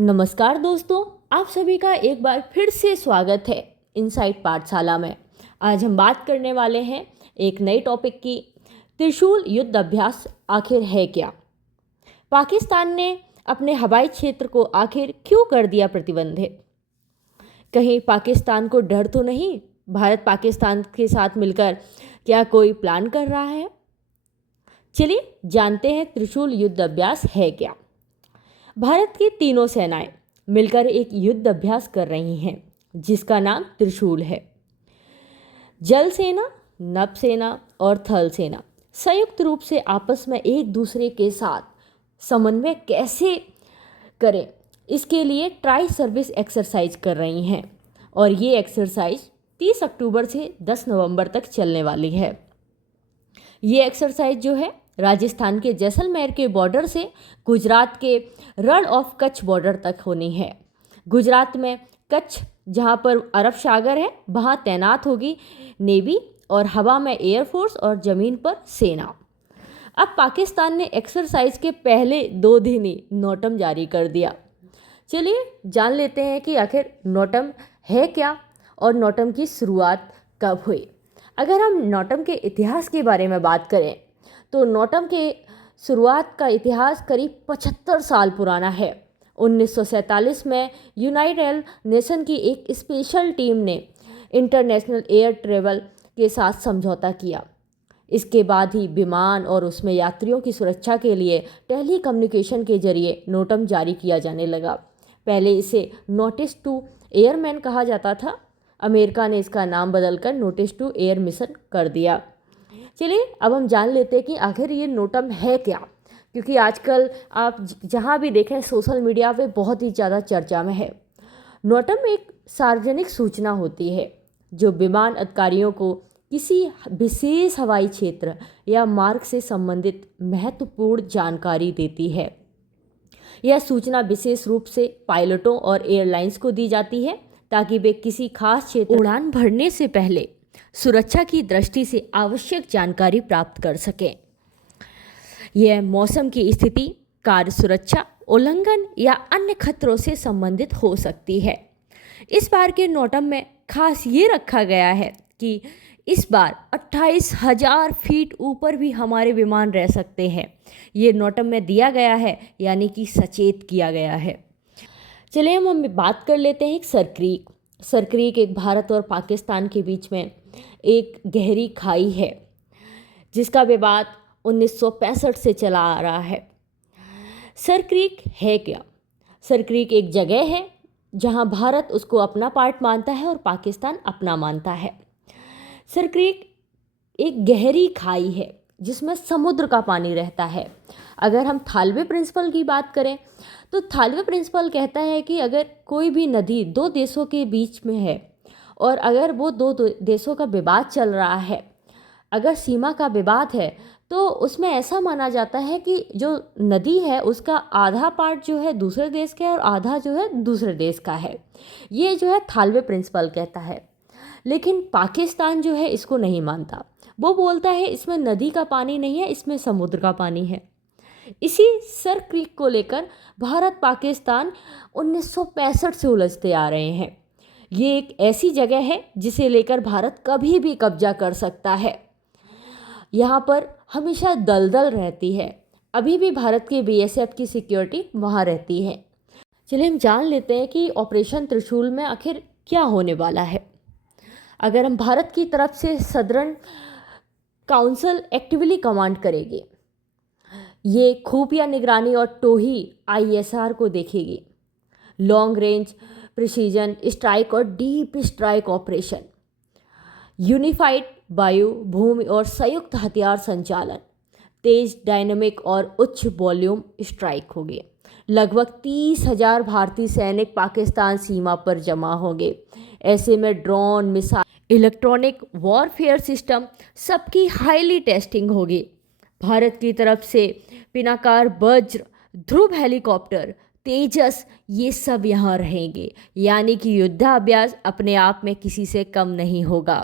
नमस्कार दोस्तों, आप सभी का एक बार फिर से स्वागत है इनसाइट पाठशाला में। आज हम बात करने वाले हैं एक नए टॉपिक की। त्रिशूल युद्ध अभ्यास आखिर है क्या? पाकिस्तान ने अपने हवाई क्षेत्र को आखिर क्यों कर दिया प्रतिबंधित? कहीं पाकिस्तान को डर तो नहीं? भारत पाकिस्तान के साथ मिलकर क्या कोई प्लान कर रहा है? चलिए जानते हैं त्रिशूल युद्ध अभ्यास है क्या। भारत की तीनों सेनाएं मिलकर एक युद्ध अभ्यास कर रही हैं जिसका नाम त्रिशूल है। जल सेना, नभ सेना और थल सेना संयुक्त रूप से आपस में एक दूसरे के साथ समन्वय कैसे करें, इसके लिए ट्राई सर्विस एक्सरसाइज कर रही हैं और ये एक्सरसाइज 30 अक्टूबर से 10 नवंबर तक चलने वाली है। ये एक्सरसाइज जो है राजस्थान के जैसलमेर के बॉर्डर से गुजरात के रण ऑफ कच्छ बॉर्डर तक होनी है। गुजरात में कच्छ, जहां पर अरब सागर है, वहां तैनात होगी नेवी और हवा में एयरफोर्स और ज़मीन पर सेना। अब पाकिस्तान ने एक्सरसाइज के पहले 2 दिन ही नोटम जारी कर दिया। चलिए जान लेते हैं कि आखिर नोटम है क्या और नोटम की शुरुआत कब हुई। अगर हम नोटम के इतिहास के बारे में बात करें तो नोटम के शुरुआत का इतिहास करीब 75 साल पुराना है। 1947 में यूनाइटेड नेशन की एक स्पेशल टीम ने इंटरनेशनल एयर ट्रेवल के साथ समझौता किया। इसके बाद ही विमान और उसमें यात्रियों की सुरक्षा के लिए टेली कम्युनिकेशन के जरिए नोटम जारी किया जाने लगा। पहले इसे नोटिस टू एयरमैन कहा जाता था। अमेरिका ने इसका नाम बदलकर नोटिस टू एयर मिशन कर दिया। चलिए अब हम जान लेते हैं कि आखिर ये नोटम है क्या, क्योंकि आजकल आप जहाँ भी देखें सोशल मीडिया पे बहुत ही ज़्यादा चर्चा में है। नोटम एक सार्वजनिक सूचना होती है जो विमान अधिकारियों को किसी विशेष हवाई क्षेत्र या मार्ग से संबंधित महत्वपूर्ण जानकारी देती है। यह सूचना विशेष रूप से पायलटों और एयरलाइंस को दी जाती है ताकि वे किसी खास क्षेत्र उड़ान भरने से पहले सुरक्षा की दृष्टि से आवश्यक जानकारी प्राप्त कर सकें। यह मौसम की स्थिति, कार्य सुरक्षा, उल्लंघन या अन्य खतरों से संबंधित हो सकती है। इस बार के नोटम में खास ये रखा गया है कि इस बार 28,000 फीट ऊपर भी हमारे विमान रह सकते हैं। ये नोटम में दिया गया है, यानी कि सचेत किया गया है। चलिए हम बात कर लेते हैं सरक्रीक। सरक्रीक एक भारत और पाकिस्तान के बीच में एक गहरी खाई है जिसका विवाद 1965 से चला आ रहा है। सरक्रीक है क्या? सरक्रीक एक जगह है जहां भारत उसको अपना पार्ट मानता है और पाकिस्तान अपना मानता है। सरक्रीक एक गहरी खाई है जिसमें समुद्र का पानी रहता है। अगर हम थालवे प्रिंसिपल की बात करें तो थालवे प्रिंसिपल कहता है कि अगर कोई भी नदी 2 देशों के बीच में है और अगर वो 2 देशों का विवाद चल रहा है, अगर सीमा का विवाद है, तो उसमें ऐसा माना जाता है कि जो नदी है उसका आधा पार्ट जो है दूसरे देश का है और आधा जो है दूसरे देश का है। ये जो है थालवे प्रिंसिपल कहता है। लेकिन पाकिस्तान जो है इसको नहीं मानता। वो बोलता है इसमें नदी का पानी नहीं है, इसमें समुद्र का पानी है। इसी सरक्रीक को लेकर भारत पाकिस्तान 1965 से उलझते आ रहे हैं। ये एक ऐसी जगह है जिसे लेकर भारत कभी भी कब्जा कर सकता है। यहाँ पर हमेशा दलदल रहती है। अभी भी भारत के बीएसएफ की सिक्योरिटी वहाँ रहती है। चलिए हम जान लेते हैं कि ऑपरेशन त्रिशूल में आखिर क्या होने वाला है। अगर हम भारत की तरफ से सदर्न काउंसिल एक्टिवली कमांड करेगी। ये खुफिया निगरानी और टोही ISR को देखेगी। लॉन्ग रेंज प्रिसीजन स्ट्राइक और डीप स्ट्राइक ऑपरेशन, यूनिफाइड वायु, भूमि और संयुक्त हथियार संचालन, तेज, डायनामिक और उच्च वॉल्यूम स्ट्राइक होगी। लगभग 30,000 भारतीय सैनिक पाकिस्तान सीमा पर जमा होंगे। ऐसे में drone, missile, electronic warfare system सबकी हाईली टेस्टिंग होगी। भारत की तरफ से पिनाकार, वज्र, ध्रुव हेलीकॉप्टर, तेजस, ये सब यहाँ रहेंगे। यानी कि युद्धाभ्यास अपने आप में किसी से कम नहीं होगा।